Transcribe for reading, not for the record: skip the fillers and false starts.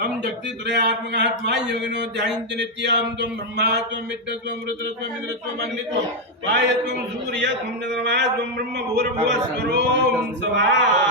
तम जगति त्रयात्मकः योगिनो ध्यायन्ति नित्यं त्वं ब्रह्मा त्वं विष्णु त्वं रुद्र त्वं इंद्र त्वं अग्नि त्वं वायु त्वं सूर्य त्वं चन्द्रमा त्वं ब्रह्म भूर्भुवः स्वरों स्वाहा